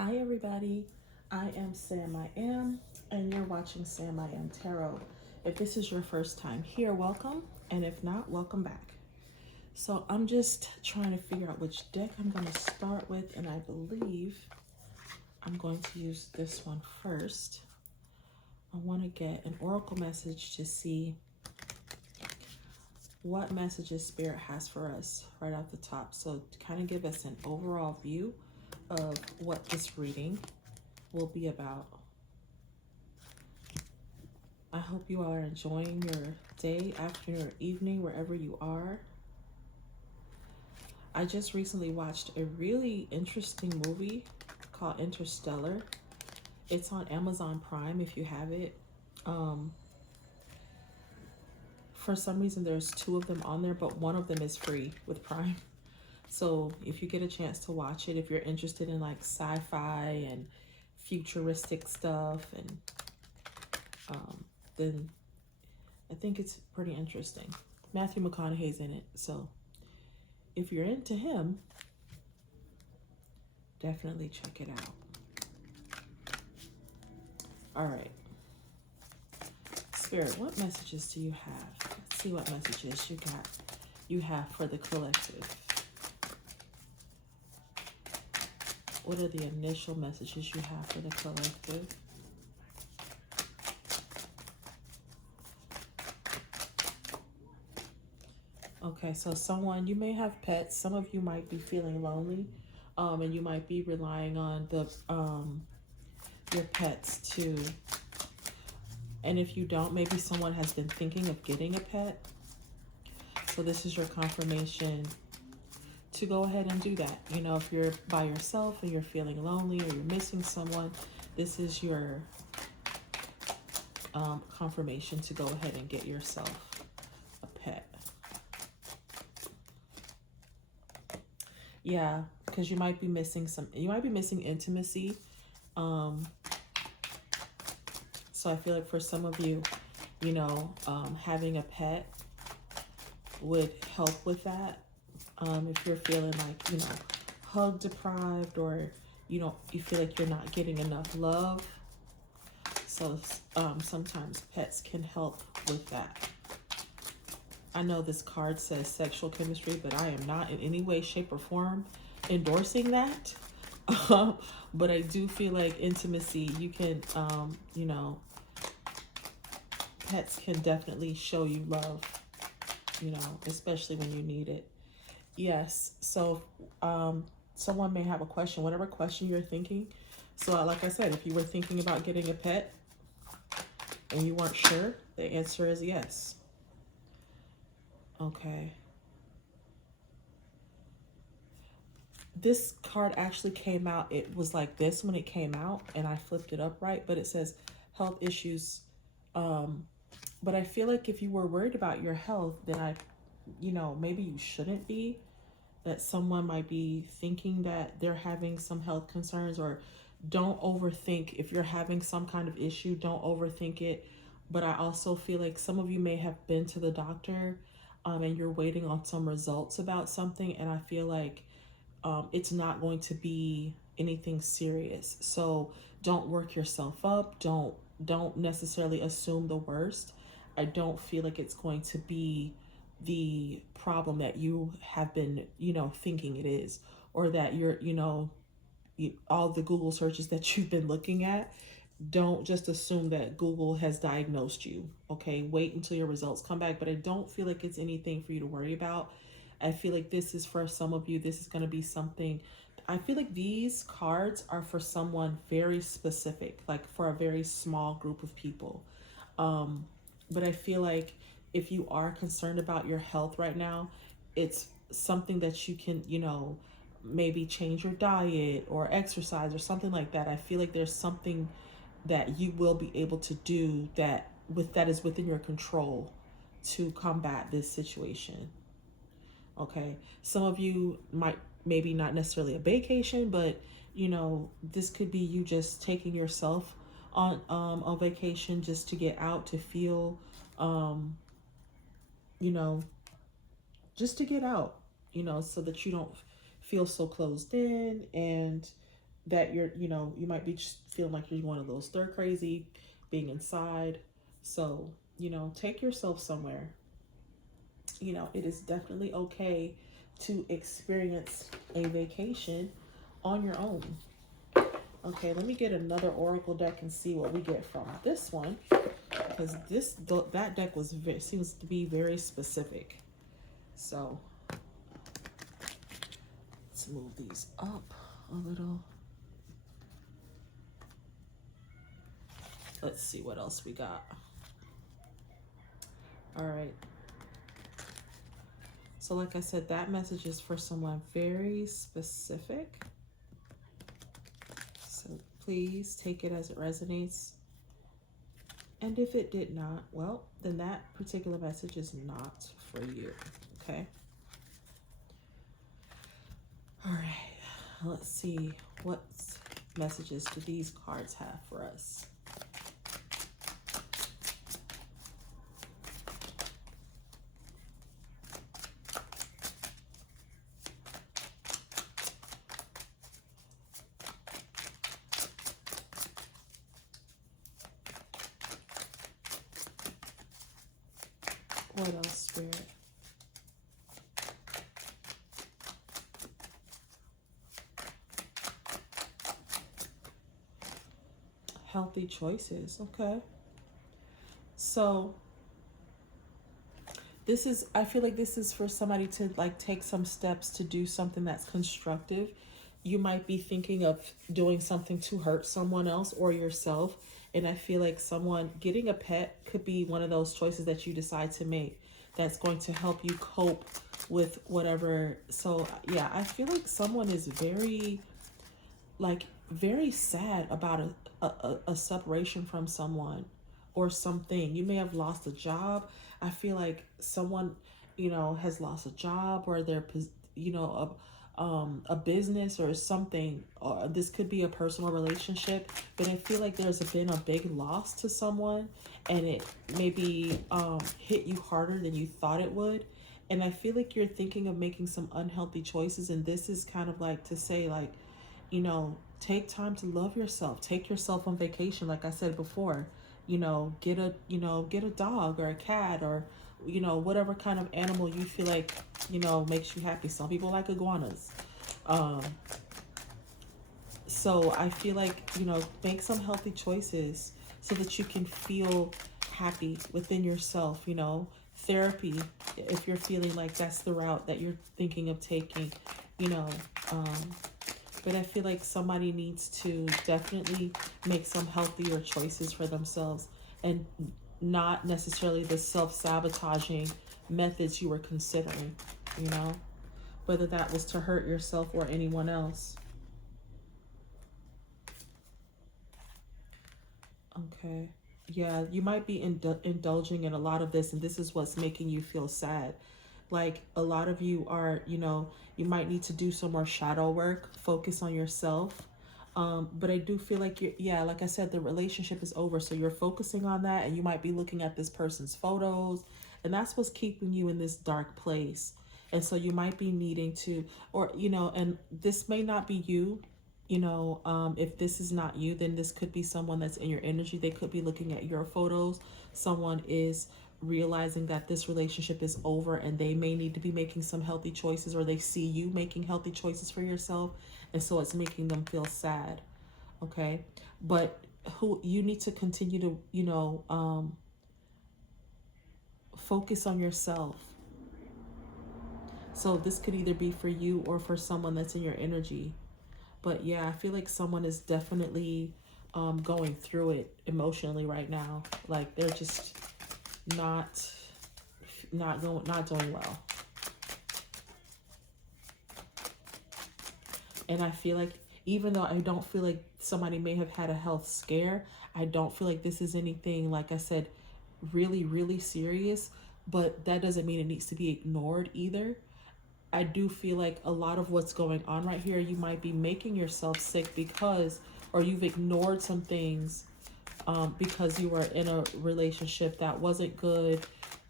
Hi, everybody. I am Sam I Am, and you're watching Sam I Am Tarot. If this is your first time here, welcome, and if not, welcome back. So, I'm just trying to figure out which deck I'm going to start with, and I believe I'm going to use this one first. I want to get an oracle message to see what messages Spirit has for us right off the top. So, to kind of give us an overall view of what this reading will be about. I hope you all are enjoying your day, afternoon, or evening, wherever you are. I just recently watched a really interesting movie called Interstellar. It's on Amazon Prime if you have it. Um, for some reason, there's two of them on there, but one of them is free with Prime. So if you get a chance to watch it, if you're interested in like sci-fi and futuristic stuff, and then I think it's pretty interesting. Matthew McConaughey's in it, so if you're into him, definitely check it out. All right. Spirit, what messages do you have? Let's see what messages you have for the collective. What are the initial messages you have for the collective? Okay, so you may have pets. Some of you might be feeling lonely, and you might be relying on your pets to. And if you don't, maybe someone has been thinking of getting a pet. So this is your confirmation to go ahead and do that. You know, if you're by yourself and you're feeling lonely or you're missing someone, this is your confirmation to go ahead and get yourself a pet. Yeah, because you might be missing intimacy. So I feel like for some of you, you know, having a pet would help with that. If you're feeling like, you know, hug deprived, or you feel like you're not getting enough love. So sometimes pets can help with that. I know this card says sexual chemistry, but I am not in any way, shape, or form endorsing that. But I do feel like intimacy, you can, you know, pets can definitely show you love, you know, especially when you need it. Yes. So someone may have a question, whatever question you're thinking. So like I said, if you were thinking about getting a pet and you weren't sure, the answer is yes. Okay. This card actually came out. It was like this when it came out, and I flipped it up right, but it says health issues. But I feel like if you were worried about your health, then you know, maybe you shouldn't be. That someone might be thinking that they're having some health concerns, or don't overthink. If you're having some kind of issue, don't overthink it. But I also feel like some of you may have been to the doctor, and you're waiting on some results about something, and I feel like it's not going to be anything serious. So don't work yourself up. Don't necessarily assume the worst. I don't feel like it's going to be the problem that you have been, you know, thinking it is, or that you're, you know, all the Google searches that you've been looking at. Don't just assume that Google has diagnosed you. Okay, wait until your results come back. But I don't feel like it's anything for you to worry about. I feel like this is for some of you, this is going to be something. I feel like these cards are for someone very specific, like for a very small group of people. But I feel like if you are concerned about your health right now, it's something that you can, you know, maybe change your diet or exercise or something like that. I feel like there's something that you will be able to do that is within your control to combat this situation. Okay, some of you might, maybe not necessarily a vacation, but you know, this could be you just taking yourself on a vacation just to get out, to feel, um you know, just to get out, you know, so that you don't feel so closed in, and that you're, you know, you might be just feeling like you're going a little stir crazy, being inside. So, you know, take yourself somewhere. You know, it is definitely okay to experience a vacation on your own. Okay, let me get another oracle deck and see what we get from this one, because that deck was seems to be very specific. So let's move these up a little. Let's see what else we got. All right. So like I said, that message is for someone very specific. So please take it as it resonates. And if it did not, well, then that particular message is not for you. Okay. All right. Let's see what messages do these cards have for us. What else, Spirit? Healthy choices. Okay. So this is, I feel like this is for somebody to like take some steps to do something that's constructive. You might be thinking of doing something to hurt someone else or yourself. And I feel like someone getting a pet could be one of those choices that you decide to make that's going to help you cope with whatever. So yeah, I feel like someone is very, like, very sad about a separation from someone or something. You may have lost a job. I feel like someone, you know, has lost a job, or their, you know, a business or something. Or this could be a personal relationship, but I feel like there's been a big loss to someone, and it maybe hit you harder than you thought it would. And I feel like you're thinking of making some unhealthy choices, and this is kind of like to say, like, you know, take time to love yourself. Take yourself on vacation, like I said before. You know, get a dog or a cat, or, you know, whatever kind of animal you feel like, you know, makes you happy. Some people like iguanas. Um, so I feel like, you know, make some healthy choices so that you can feel happy within yourself. You know, therapy, if you're feeling like that's the route that you're thinking of taking, you know. But I feel like somebody needs to definitely make some healthier choices for themselves, and not necessarily the self-sabotaging methods you were considering, you know, whether that was to hurt yourself or anyone else. Okay. Yeah, you might be indulging in a lot of this, and this is what's making you feel sad. Like, a lot of you are, you know, you might need to do some more shadow work, focus on yourself. But I do feel like yeah, like I said, the relationship is over. So you're focusing on that, and you might be looking at this person's photos, and that's what's keeping you in this dark place. And so you might be needing to, or, you know, and this may not be you, you know. If this is not you, then this could be someone that's in your energy. They could be looking at your photos. Someone is realizing that this relationship is over, and they may need to be making some healthy choices, or they see you making healthy choices for yourself, and so it's making them feel sad. Okay. But who you need to continue to, you know, focus on yourself. So this could either be for you or for someone that's in your energy. But yeah, I feel like someone is definitely going through it emotionally right now. Like, they're just not doing well. And I feel like, even though I don't feel like somebody may have had a health scare, I don't feel like this is anything, like I said, really, really serious. But that doesn't mean it needs to be ignored either. I do feel like a lot of what's going on right here, you might be making yourself sick because, or you've ignored some things because you were in a relationship that wasn't good.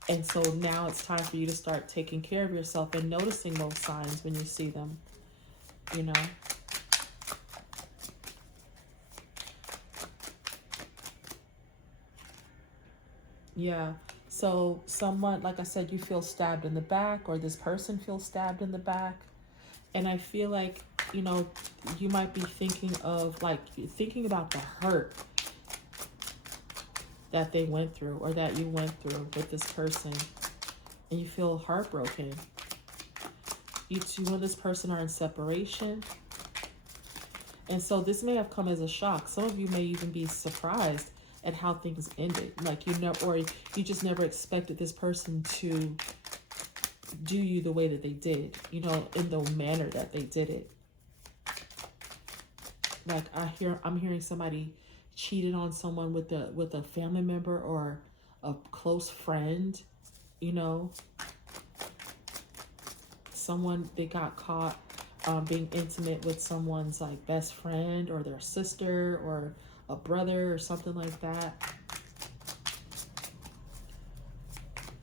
And so now it's time for you to start taking care of yourself and noticing those signs when you see them, you know. Yeah. So someone, like I said, you feel stabbed in the back, or this person feels stabbed in the back. And I feel like, you know, you might be thinking of like thinking about the hurt that they went through or that you went through with this person, and you feel heartbroken. You two and this person are in separation. And so this may have come as a shock. Some of you may even be surprised at how things ended. Like you know, or you just never expected this person to do you the way that they did, you know, in the manner that they did it. Like I'm hearing somebody cheated on someone with a family member or a close friend, you know, someone they got caught being intimate with someone's like best friend or their sister or a brother or something like that.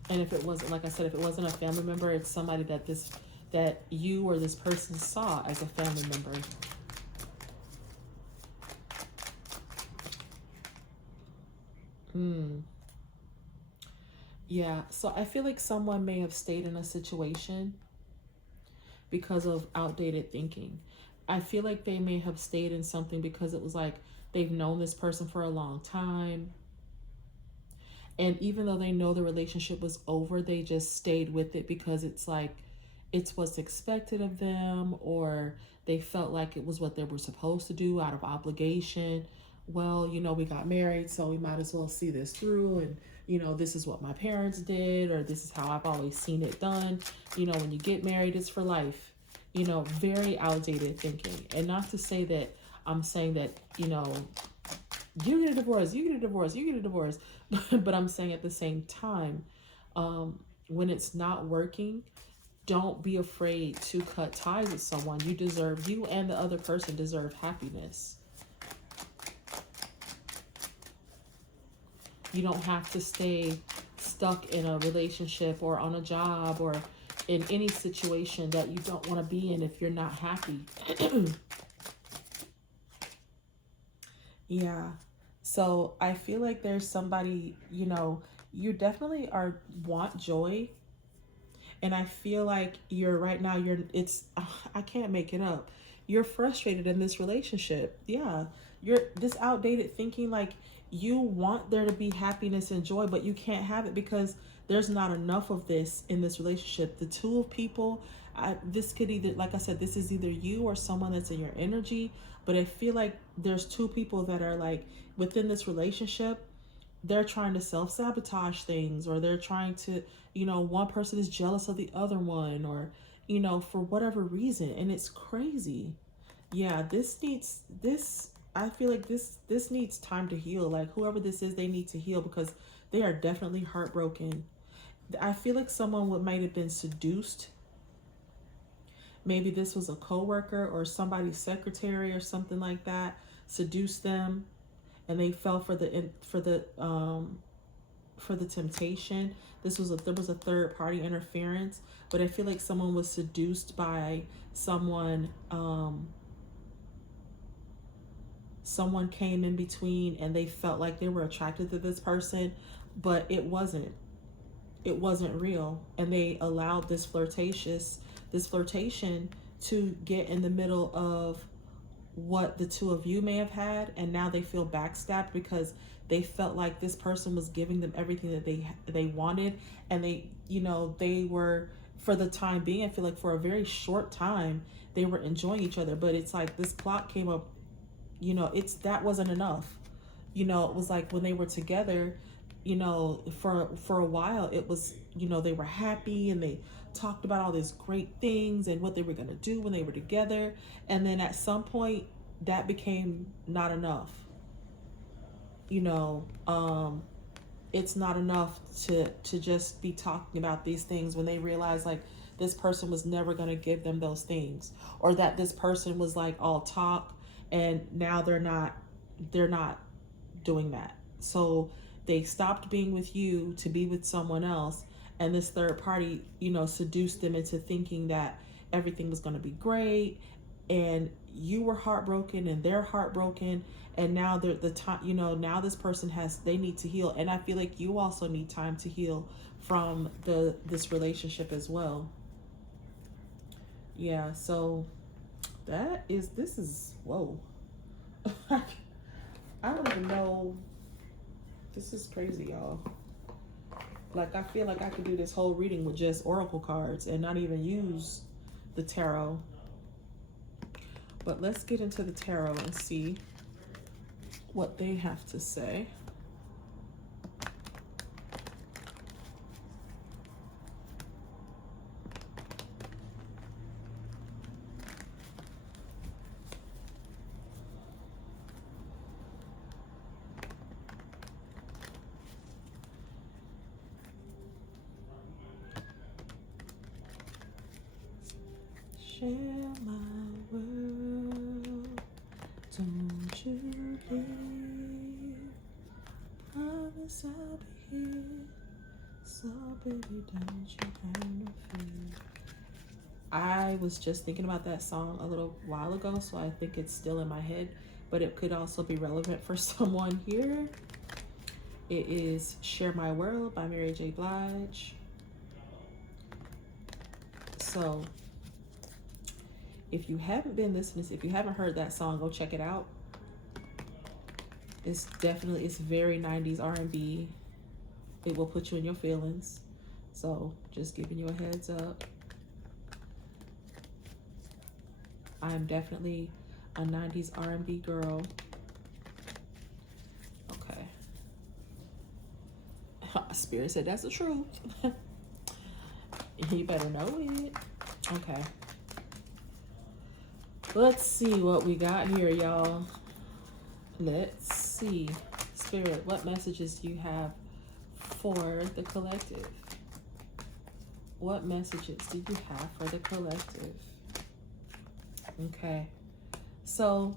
And if it wasn't, like I said, if it wasn't a family member, it's somebody that you or this person saw as a family member. Hmm. Yeah. So I feel like someone may have stayed in a situation because of outdated thinking. I feel like they may have stayed in something because it was like they've known this person for a long time. And even though they know the relationship was over, they just stayed with it because it's like it's what's expected of them, or they felt like it was what they were supposed to do out of obligation. Well, you know, we got married, so we might as well see this through. And, you know, this is what my parents did, or this is how I've always seen it done. You know, when you get married, it's for life. You know, very outdated thinking. And not to say that I'm saying that, you know, you get a divorce, you get a divorce, you get a divorce. But I'm saying at the same time, when it's not working, don't be afraid to cut ties with someone. You and the other person deserve happiness. You don't have to stay stuck in a relationship or on a job or in any situation that you don't want to be in if you're not happy. Yeah. So I feel like there's somebody, you know, you definitely are want joy, and I feel like you're right now you're it's I can't make it up. You're frustrated in this relationship. Yeah. You're this outdated thinking, like you want there to be happiness and joy, but you can't have it because there's not enough of this in this relationship. The two of people, this could either, like I said, this is either you or someone that's in your energy, but I feel like there's two people that are like within this relationship, they're trying to self-sabotage things, or they're trying to, you know, one person is jealous of the other one, or, you know, for whatever reason, and it's crazy. Yeah, this I feel like this needs time to heal. Like whoever this is, they need to heal because they are definitely heartbroken. I feel like someone would might have been seduced. Maybe this was a coworker or somebody's secretary or something like that, seduced them, and they fell for the temptation. There was a third party interference, but I feel like someone was seduced by someone. Someone came in between, and they felt like they were attracted to this person, but it wasn't. It wasn't real, and they allowed this flirtation to get in the middle of what the two of you may have had, and now they feel backstabbed because they felt like this person was giving them everything that they wanted, and they, you know, they were, for the time being, I feel like for a very short time they were enjoying each other, but it's like this clock came up, you know, it's that wasn't enough. You know, it was like when they were together, you know, for a while it was, you know, they were happy and they talked about all these great things and what they were going to do when they were together, and then at some point that became not enough. You know, it's not enough to just be talking about these things when they realize like this person was never going to give them those things, or that this person was like all talk and now they're not doing that. So they stopped being with you to be with someone else, and this third party, you know, seduced them into thinking that everything was going to be great. and you were heartbroken and they're heartbroken, and now they're the time, now this person they need to heal, and I feel like you also need time to heal from this relationship as well. Yeah, so this is whoa. I don't even know. This is crazy, y'all. Like, I feel like I could do this whole reading with just oracle cards and not even use the tarot. But let's get into the tarot and see what they have to say. Share my world, don't you leave. Promise I'll be here, so baby don't you have no fear. I was just thinking about that song a little while ago, so I think it's still in my head, but it could also be relevant for someone here. It is Share My World by Mary J. Blige. So if you haven't been listening, if you haven't heard that song, go check it out. It's very 90s R&B. It will put you in your feelings. So just giving you a heads up. I am definitely a 90s R&B girl. Okay. Spirit said that's the truth. You better know it. Okay. Let's see what we got here, y'all. Let's see. Spirit, what messages do you have for the collective? What messages do you have for the collective? Okay. So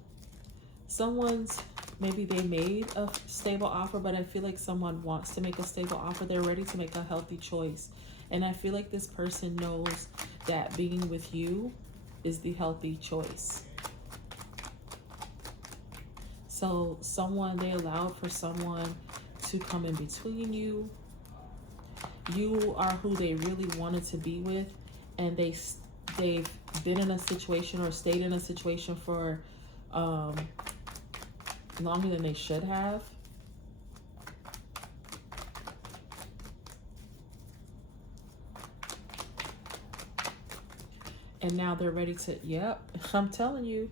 maybe they made a stable offer, but I feel like someone wants to make a stable offer. They're ready to make a healthy choice. And I feel like this person knows that being with you is the healthy choice. So they allowed for someone to come in between you. You are who they really wanted to be with, and they've been in a situation or stayed in a situation for longer than they should have. And now they're ready to, yep, I'm telling you,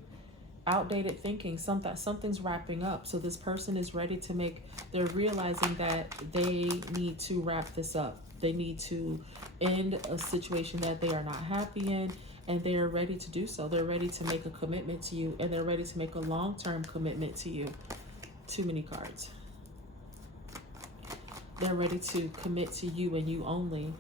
outdated thinking, something's wrapping up. So this person is ready to they're realizing that they need to wrap this up. They need to end a situation that they are not happy in, and they are ready to do so. They're ready to make a commitment to you, and they're ready to make a long-term commitment to you. Too many cards. They're ready to commit to you and you only.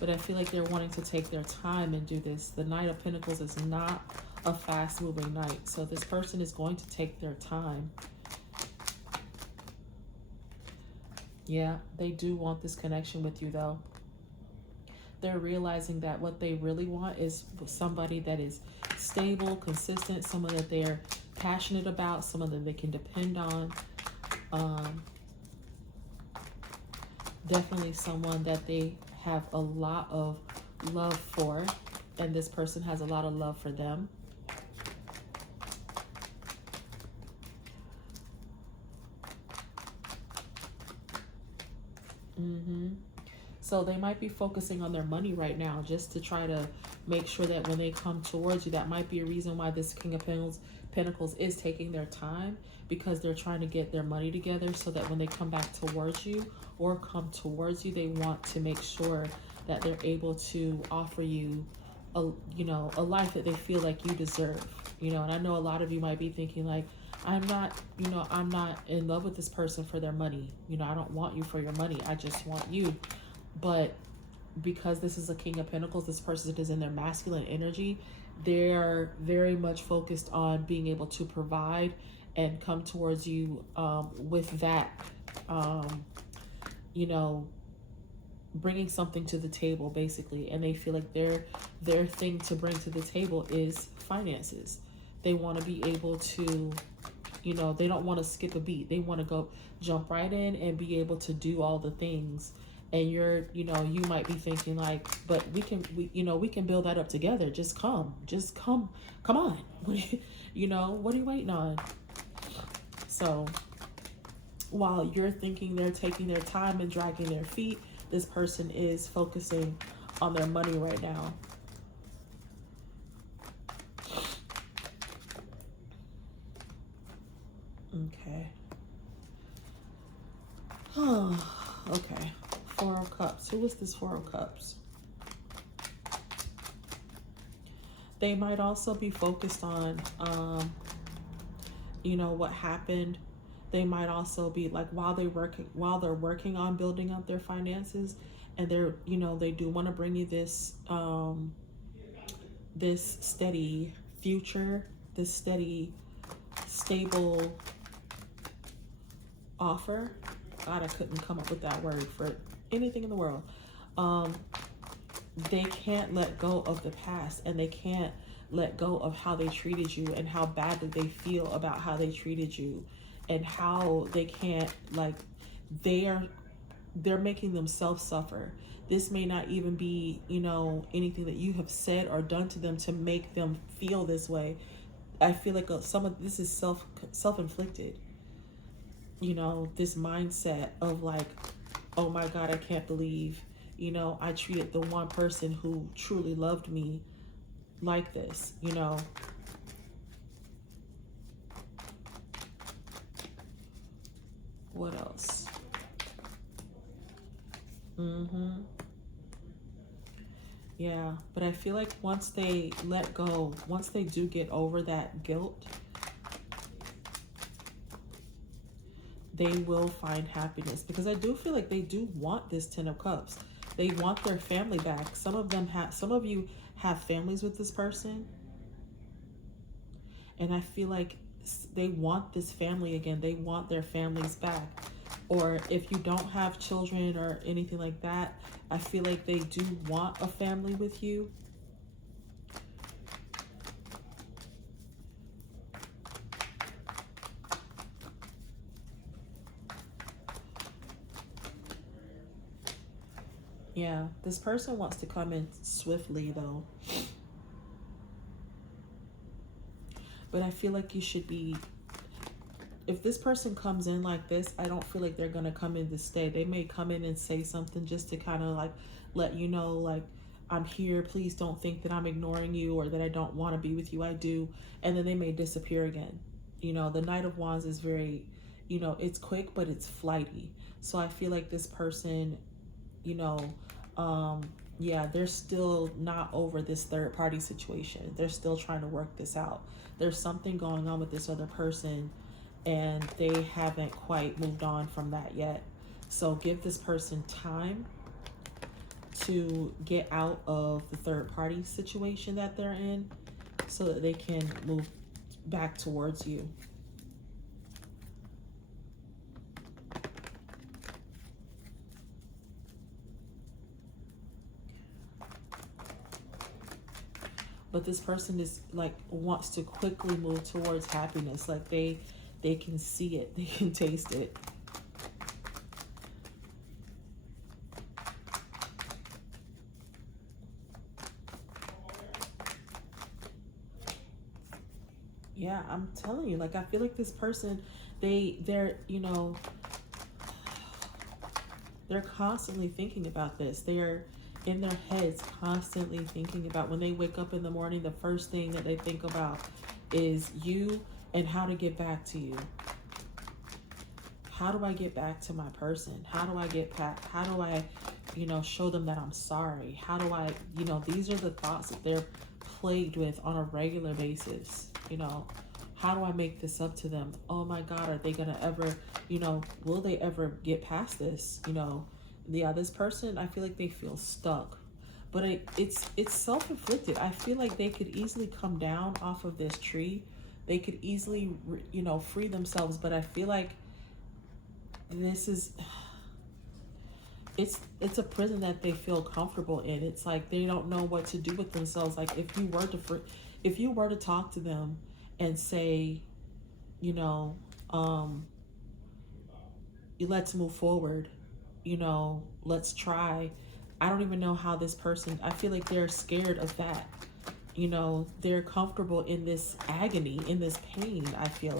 But I feel like they're wanting to take their time and do this. The Knight of Pentacles is not a fast-moving knight. So this person is going to take their time. Yeah, they do want this connection with you, though. They're realizing that what they really want is somebody that is stable, consistent, someone that they're passionate about, someone that they can depend on. Definitely someone that they have a lot of love for, and this person has a lot of love for them. So they might be focusing on their money right now just to try to make sure that when they come towards you, that might be a reason why this King of Pentacles is taking their time, because they're trying to get their money together so that when they come back towards you or come towards you, they want to make sure that they're able to offer you a life that they feel like you deserve. And I know a lot of you might be thinking like, I'm not in love with this person for their money. I don't want you for your money. I just want you. But because this is a King of Pentacles, this person is in their masculine energy. They're very much focused on being able to provide and come towards you with that, bringing something to the table basically, and they feel like their thing to bring to the table is finances. They want to be able to, they don't want to skip a beat. They want to go jump right in and be able to do all the things. And you might be thinking like, but we can build that up together. Just come on. What are you waiting on? So while you're thinking they're taking their time and dragging their feet, this person is focusing on their money right now. Okay. Okay. Four of Cups. Who is this Four of Cups? They might also be focused on, what happened. They might also be like, while they're working on building up their finances, and they do want to bring you this, this steady future, this steady, stable offer. God, I couldn't come up with that word for anything in the world. They can't let go of the past, and they can't let go of how they treated you and how badly they feel about how they treated you, and how they can't, like, they're making themselves suffer. This may not even be, anything that you have said or done to them to make them feel this way. I feel like some of this is self-inflicted. This mindset of like, oh my God, I can't believe, I treated the one person who truly loved me like this. What else? Yeah, but I feel like once they let go, once they do get over that guilt, they will find happiness, because I do feel like they do want this Ten of Cups. They want their family back. Some of you have families with this person, and I feel like they want this family again. They want their families back. Or if you don't have children or anything like that, I feel like they do want a family with you. Yeah, this person wants to come in swiftly though. But I feel like you should be, if this person comes in like this, I don't feel like they're going to come in to stay. They may come in and say something just to kind of like let you know, like, I'm here. Please don't think that I'm ignoring you or that I don't want to be with you. I do. And then they may disappear again. The Knight of Wands is very, it's quick, but it's flighty. So I feel like this person, yeah, they're still not over this third party situation. They're still trying to work this out. There's something going on with this other person, and they haven't quite moved on from that yet. So give this person time to get out of the third party situation that they're in, so that they can move back towards you. But this person is like, wants to quickly move towards happiness. Like they can see it, they can taste it. Yeah, I'm telling you, like, I feel like this person, they're they're constantly thinking about this. They're in their heads constantly thinking about, when they wake up in the morning, the first thing that they think about is you and how to get back to you. How do I get back to my person? How do I get back? How do I, show them that I'm sorry? How do I, these are the thoughts that they're plagued with on a regular basis. How do I make this up to them? Oh my God, are they gonna ever, will they ever get past this? Yeah, this person, I feel like they feel stuck, but it's self-inflicted. I feel like they could easily come down off of this tree. They could easily, free themselves, but I feel like this is, it's a prison that they feel comfortable in. It's like they don't know what to do with themselves. Like if you were to talk to them and say, you know, um, let's move forward, let's try. I don't even know how this person, I feel like they're scared of that. They're comfortable in this agony, in this pain. I feel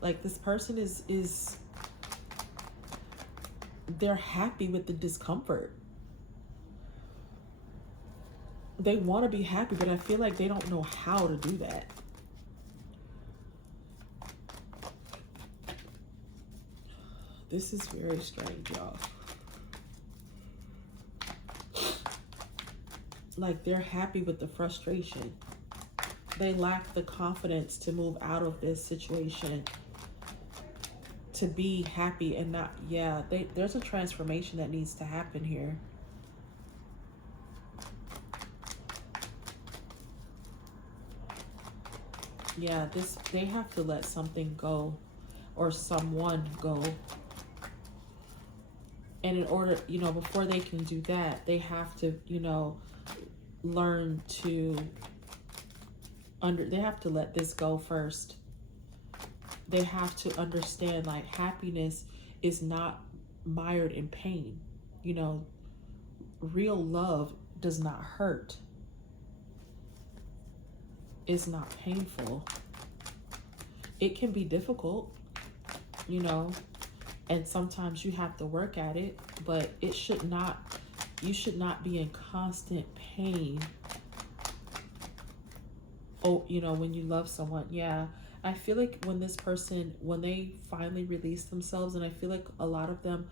like this person is they're happy with the discomfort. They want to be happy, but I feel like they don't know how to do that. This is very strange, y'all. Like they're happy with the frustration. They lack the confidence to move out of this situation, to be happy and not, yeah, there's a transformation that needs to happen here. Yeah, they have to let something go or someone go. And in order, before they can do that, they have to, learn to they have to let this go first. They have to understand like happiness is not mired in pain. Real love does not hurt. It's not painful. It can be difficult, and sometimes you have to work at it, but you should not be in constant pain. Oh, when you love someone. Yeah. I feel like when they finally release themselves, and I feel like a lot of them,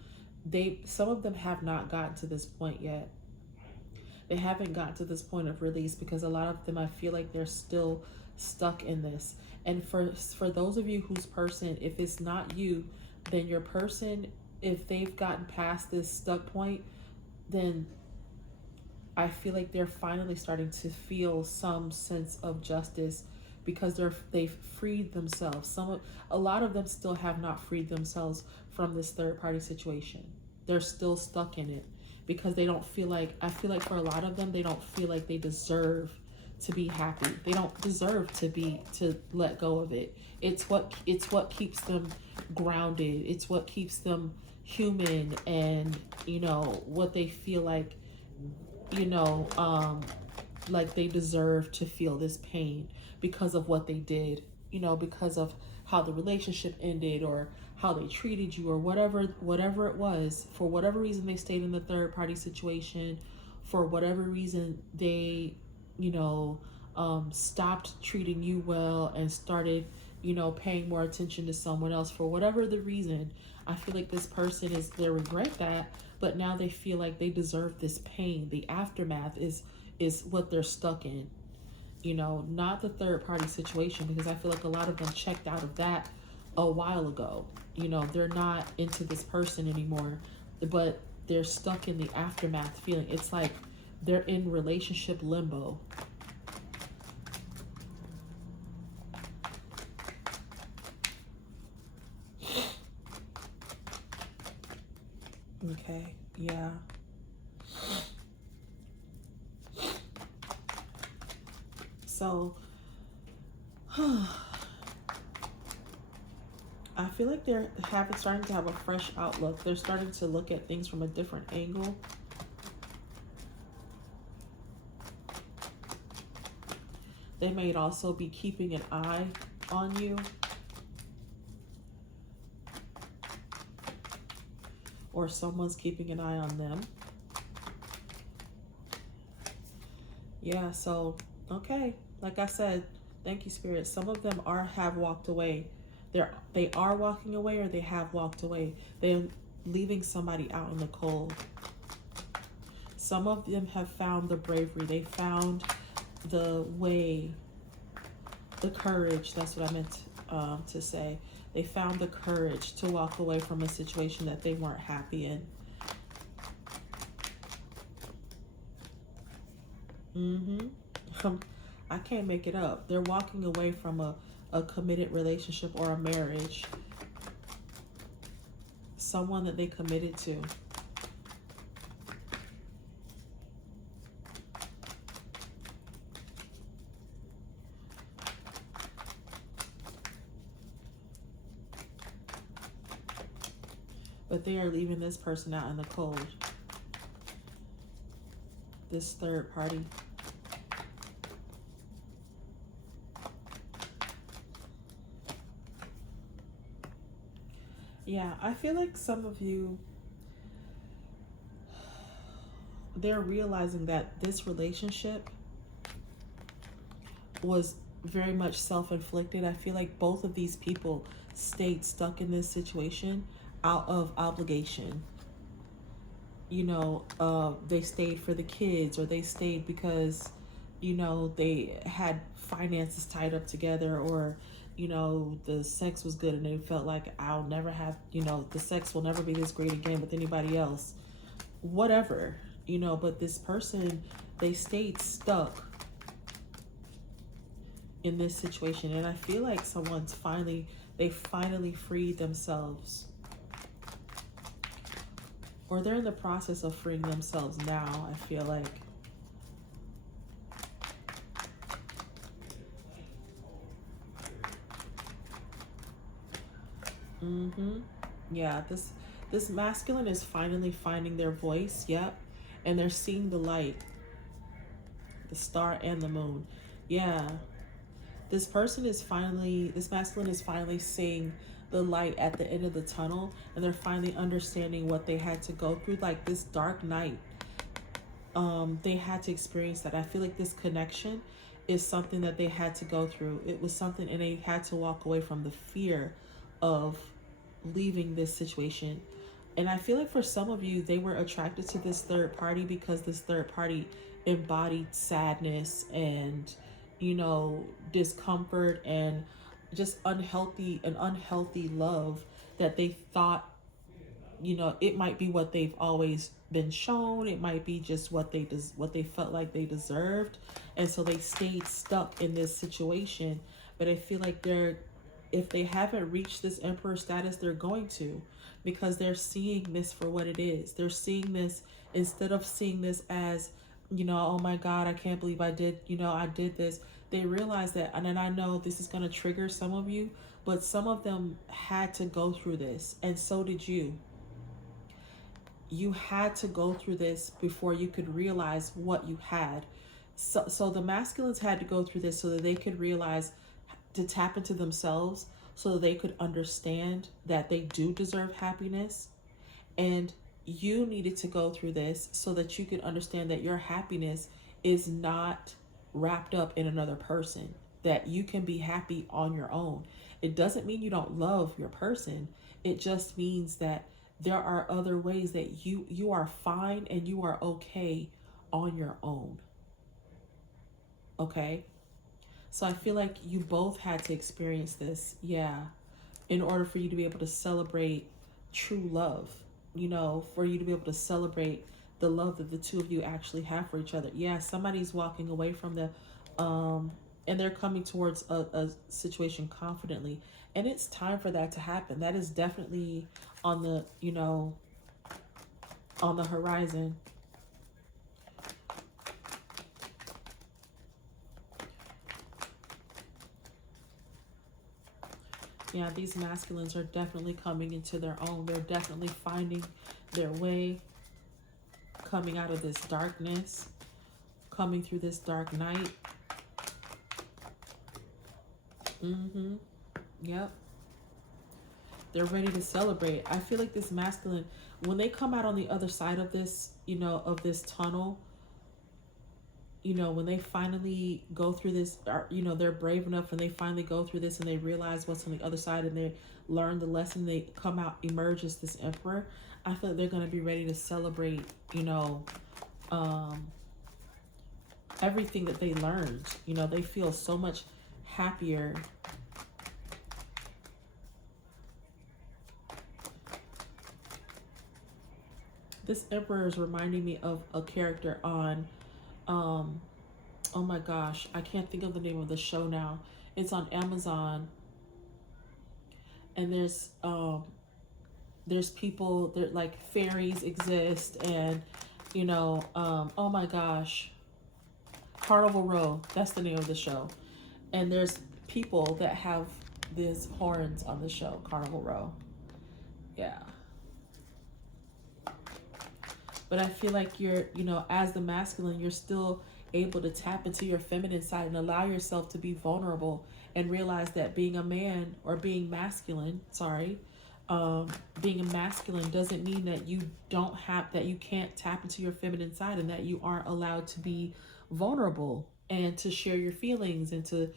some of them have not gotten to this point yet. They haven't gotten to this point of release because a lot of them, I feel like they're still stuck in this. And for those of you whose person, if it's not you, then your person, if they've gotten past this stuck point, then I feel like they're finally starting to feel some sense of justice because they've freed themselves. A lot of them still have not freed themselves from this third party situation. They're still stuck in it because they don't feel like, I feel like for a lot of them, they don't feel like they deserve to be happy. They don't deserve to let go of it. It's what keeps them grounded. It's what keeps them human, and what they feel like, like they deserve to feel this pain because of what they did, because of how the relationship ended or how they treated you or whatever it was. For whatever reason they stayed in the third party situation, for whatever reason they stopped treating you well and started paying more attention to someone else. For whatever the reason, I feel like this person they regret that, but now they feel like they deserve this pain. The aftermath is what they're stuck in, not the third party situation, because I feel like a lot of them checked out of that a while ago. They're not into this person anymore, but they're stuck in the aftermath feeling. It's like they're in relationship limbo. Okay, yeah. So, I feel like they're starting to have a fresh outlook. They're starting to look at things from a different angle. They may also be keeping an eye on you, or someone's keeping an eye on them. Yeah, so, okay. Like I said, thank you, Spirit. Some of them have walked away. They are walking away, or they have walked away. They're leaving somebody out in the cold. Some of them have found the bravery. They found the way, the courage. That's what I meant to say. They found the courage to walk away from a situation that they weren't happy in. I can't make it up. They're walking away from a committed relationship or a marriage. Someone that they committed to. But they are leaving this person out in the cold. This third party. Yeah, I feel like some of you, they're realizing that this relationship was very much self-inflicted. I feel like both of these people stayed stuck in this situation out of obligation. They stayed for the kids, or they stayed because, they had finances tied up together, or, the sex was good and they felt like I'll never have, the sex will never be this great again with anybody else. Whatever, but this person, they stayed stuck in this situation. And I feel like they finally freed themselves, or they're in the process of freeing themselves now, I feel like. Yeah, this masculine is finally finding their voice. Yep. And they're seeing the light, the star and the moon. Yeah. This masculine is finally seeing the light at the end of the tunnel, and they're finally understanding what they had to go through, like this dark night. They had to experience that. I feel like this connection is something that they had to go through. It was something, and they had to walk away from the fear of leaving this situation. And I feel like for some of you, they were attracted to this third party because this third party embodied sadness and, discomfort and just unhealthy love that they thought, it might be what they've always been shown. It might be just what they felt like they deserved. And so they stayed stuck in this situation. But I feel like if they haven't reached this emperor status, they're going to, because they're seeing this for what it is. They're seeing this, instead of seeing this as, oh my God, I can't believe I did this. They realize that, and then I know this is going to trigger some of you, but some of them had to go through this, and so did you. You had to go through this before you could realize what you had. So the masculines had to go through this so that they could realize, to tap into themselves, so that they could understand that they do deserve happiness. And you needed to go through this so that you could understand that your happiness is not wrapped up in another person, that you can be happy on your own. It doesn't mean you don't love your person. It just means that there are other ways that you are fine and you are okay on your own. Okay? So I feel like you both had to experience this, yeah, in order for you to be able to celebrate true love, for you to be able to celebrate the love that the two of you actually have for each other. Yeah, somebody's walking away from and they're coming towards a situation confidently. And it's time for that to happen. That is definitely on the, on the horizon. Yeah, these masculines are definitely coming into their own. They're definitely finding their way, coming out of this darkness, coming through this dark night. Yep. They're ready to celebrate. I feel like this masculine, when they come out on the other side of this, of this tunnel, when they finally go through this, they're brave enough and they finally go through this and they realize what's on the other side and they learn the lesson, they come out, emerge as this emperor. I feel like they're going to be ready to celebrate, everything that they learned. They feel so much happier. This emperor is reminding me of a character on, oh my gosh, I can't think of the name of the show now. It's on Amazon, and there's people there, like fairies exist, and oh my gosh, Carnival Row, that's the name of the show. And there's people that have these horns on the show, Carnival Row. Yeah. But I feel like you're, as the masculine, you're still able to tap into your feminine side and allow yourself to be vulnerable and realize that being a man or being masculine, sorry, being a masculine doesn't mean that you don't have, that you can't tap into your feminine side and that you aren't allowed to be vulnerable and to share your feelings and to,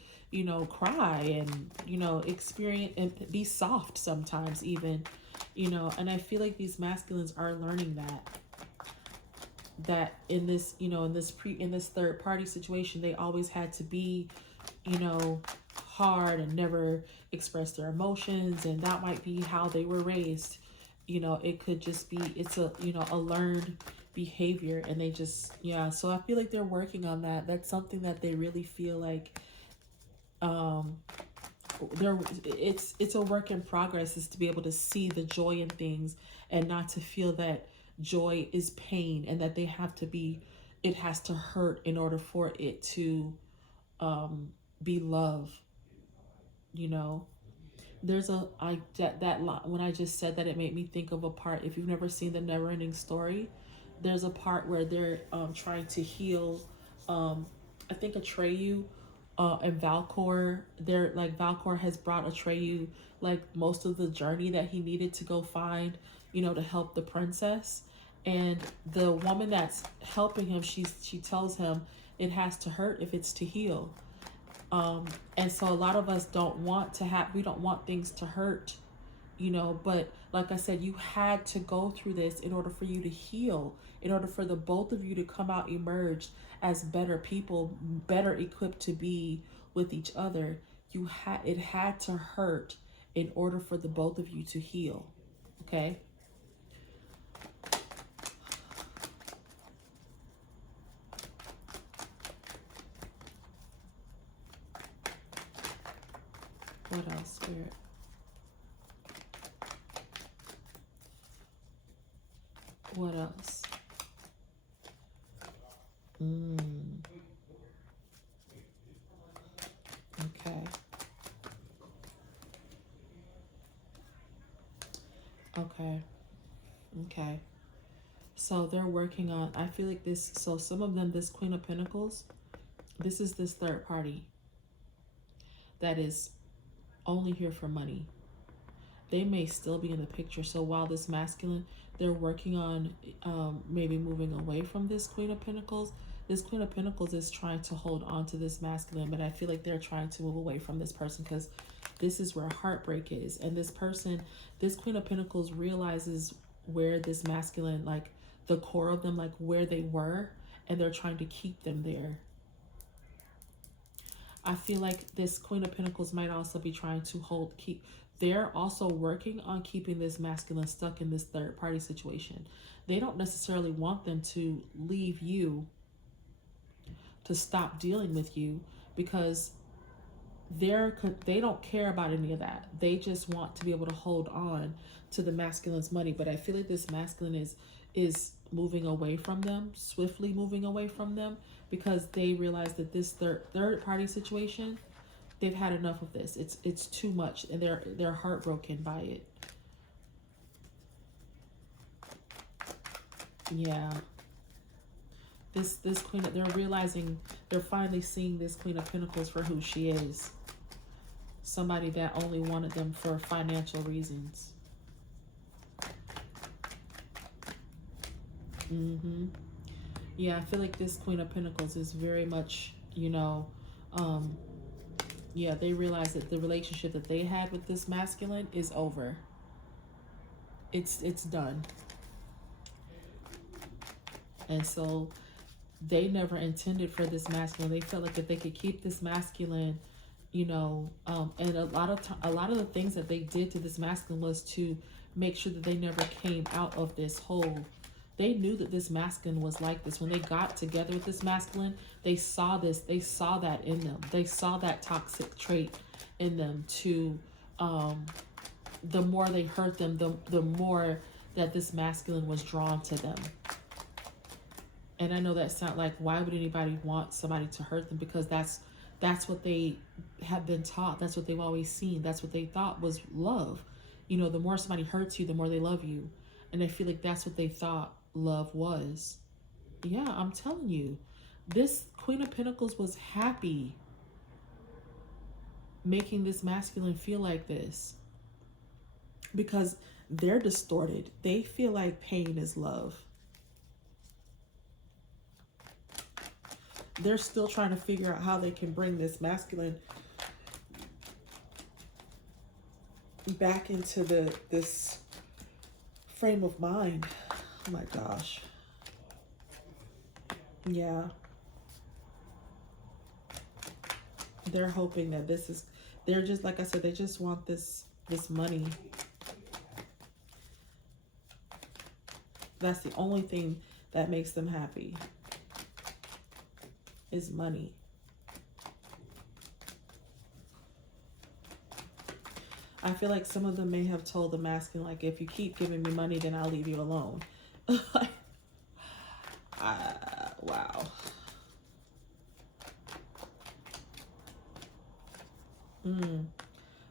cry and, experience and be soft sometimes even, and I feel like these masculines are learning that in this, in this third party situation, they always had to be, you know, hard and never express their emotions, and that might be how they were raised. It could just be, it's a, a learned behavior, and they just, yeah. So I feel like they're working on that. That's something that they really feel like, um they're, it's a work in progress, is to be able to see the joy in things and not to feel that joy is pain, and that they have to be, it has to hurt in order for it to be love. you know there's a, I that lot, when I just said that, it made me think of a part. If you've never seen the Never Ending Story, there's a part where they're trying to heal, um I think Atreyu, and Valcor. They're like, Valcor has brought Atreyu like most of the journey that he needed to go find, to help the princess. And the woman that's helping him, she tells him it has to hurt if it's to heal. And so a lot of us don't want to have, we don't want things to hurt, but like I said, you had to go through this in order for you to heal, in order for the both of you to come out emerged as better people, better equipped to be with each other. It had to hurt in order for the both of you to heal. Okay. What else, Spirit? What else? Okay. Okay. Okay. So they're working on, I feel like this, so some of them, this Queen of Pentacles, this is this third party that is only here for money. They may still be in the picture. So while this masculine, they're working on maybe moving away from this Queen of Pentacles. This Queen of Pentacles is trying to hold on to this masculine, but I feel like they're trying to move away from this person because this is where heartbreak is. And this person, this Queen of Pentacles realizes where this masculine, like the core of them, like where they were, and they're trying to keep them there. I feel like this Queen of Pentacles might also be trying to they're also working on keeping this masculine stuck in this third party situation. They don't necessarily want them to leave you, to stop dealing with you, because they don't care about any of that. They just want to be able to hold on to the masculine's money. But I feel like this masculine is moving away from them, swiftly moving away from them, because they realize that this third party situation, they've had enough of this. It's too much, and they're heartbroken by it. Yeah. This queen, they're realizing, they're finally seeing this Queen of Pentacles for who she is. Somebody that only wanted them for financial reasons. Yeah, I feel like this Queen of Pentacles is very much, yeah, they realize that the relationship that they had with this masculine is over. It's done. And so they never intended for this masculine. They felt like if they could keep this masculine, and a lot of the things that they did to this masculine was to make sure that they never came out of this hole. They knew that this masculine was like this. When they got together with this masculine, they saw this, they saw that in them. They saw that toxic trait in them to, the more they hurt them, the more that this masculine was drawn to them. And I know that sounds like, why would anybody want somebody to hurt them? Because that's what they have been taught. That's what they've always seen. That's what they thought was love. The more somebody hurts you, the more they love you. And I feel like that's what they thought love was. Yeah, I'm telling you, this Queen of Pentacles was happy making this masculine feel like this because they're distorted. They feel like pain is love. They're still trying to figure out how they can bring this masculine back into this frame of mind. Oh my gosh. Yeah. They're hoping that this is, they're just, like I said, they just want this money. That's the only thing that makes them happy, is money. I feel like some of them may have told the masculine, like, if you keep giving me money, then I'll leave you alone. Wow.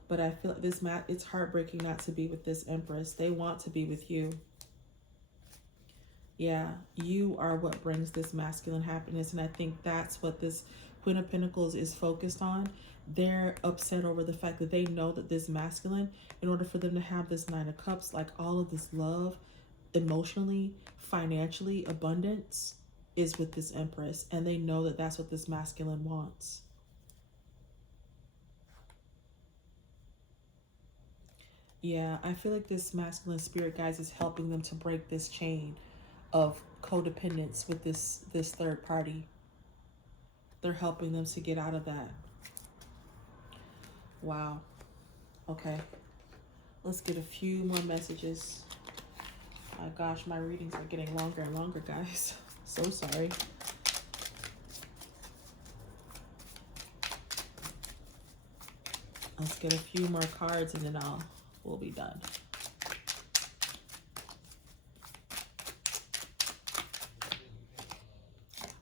But I feel like this it's heartbreaking not to be with this Empress. They want to be with you. Yeah, you are what brings this masculine happiness. And I think that's what this Queen of Pentacles is focused on. They're upset over the fact that they know that this masculine, in order for them to have this Nine of Cups, like all of this love, emotionally, financially, abundance, is with this Empress. And they know that that's what this masculine wants. Yeah, I feel like this masculine spirit, guys, is helping them to break this chain of codependence with this third party. They're helping them to get out of that. Wow. Okay. Let's get a few more messages. My gosh, my readings are getting longer and longer, guys. So sorry. Let's get a few more cards and then we'll be done.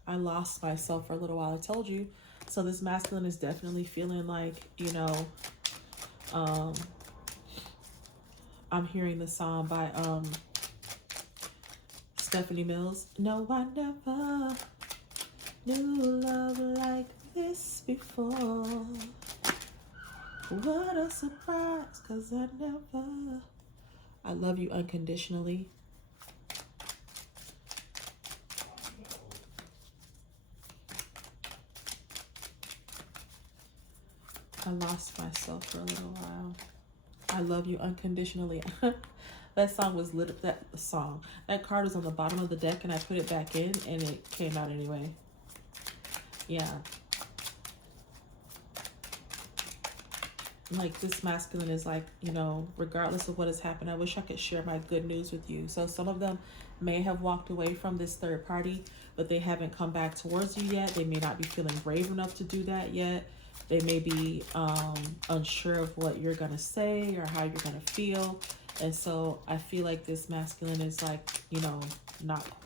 I lost myself for a little while. I told you. So this masculine is definitely feeling like, you know, I'm hearing the song by Stephanie Mills. No, I never knew love like this before. What a surprise, 'cause I love you unconditionally. I lost myself for a little while. I love you unconditionally. That song was that card was on the bottom of the deck and I put it back in and it came out anyway. Yeah. Like this masculine is like, you know, regardless of what has happened, I wish I could share my good news with you. So some of them may have walked away from this third party, but they haven't come back towards you yet. They may not be feeling brave enough to do that yet. They may be unsure of what you're going to say or how you're going to feel. And so I feel like this masculine is like, you know,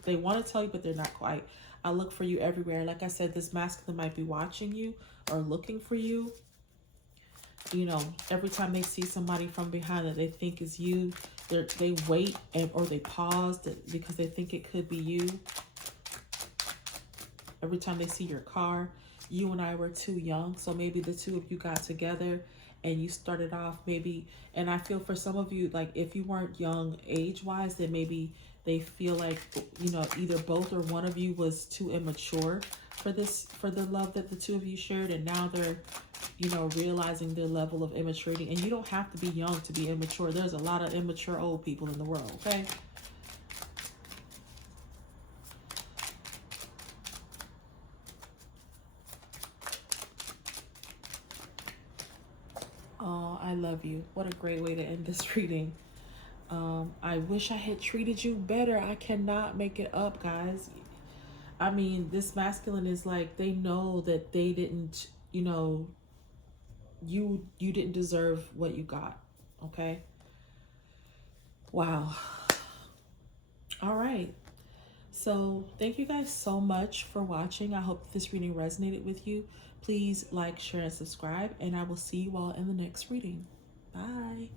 they want to tell you, but they're not quite. I look for you everywhere. Like I said, this masculine might be watching you or looking for you. You know, every time they see somebody from behind that they think is you, they wait or they pause because they think it could be you. Every time they see your car, you and I were too young, so maybe the two of you got together and you started off maybe, and I feel for some of you, like if you weren't young age-wise, then maybe they feel like, you know, either both or one of you was too immature for the love that the two of you shared, and now they're, you know, realizing their level of immaturity. And you don't have to be young to be immature. There's a lot of immature old people in the world, okay? Oh, I love you. What a great way to end this reading. I wish I had treated you better. I cannot make it up, guys. I mean, this masculine is like, they know that they didn't, you know, you didn't deserve what you got, okay? Wow. All right. So thank you guys so much for watching. I hope this reading resonated with you. Please like, share, and subscribe, and I will see you all in the next reading. Bye.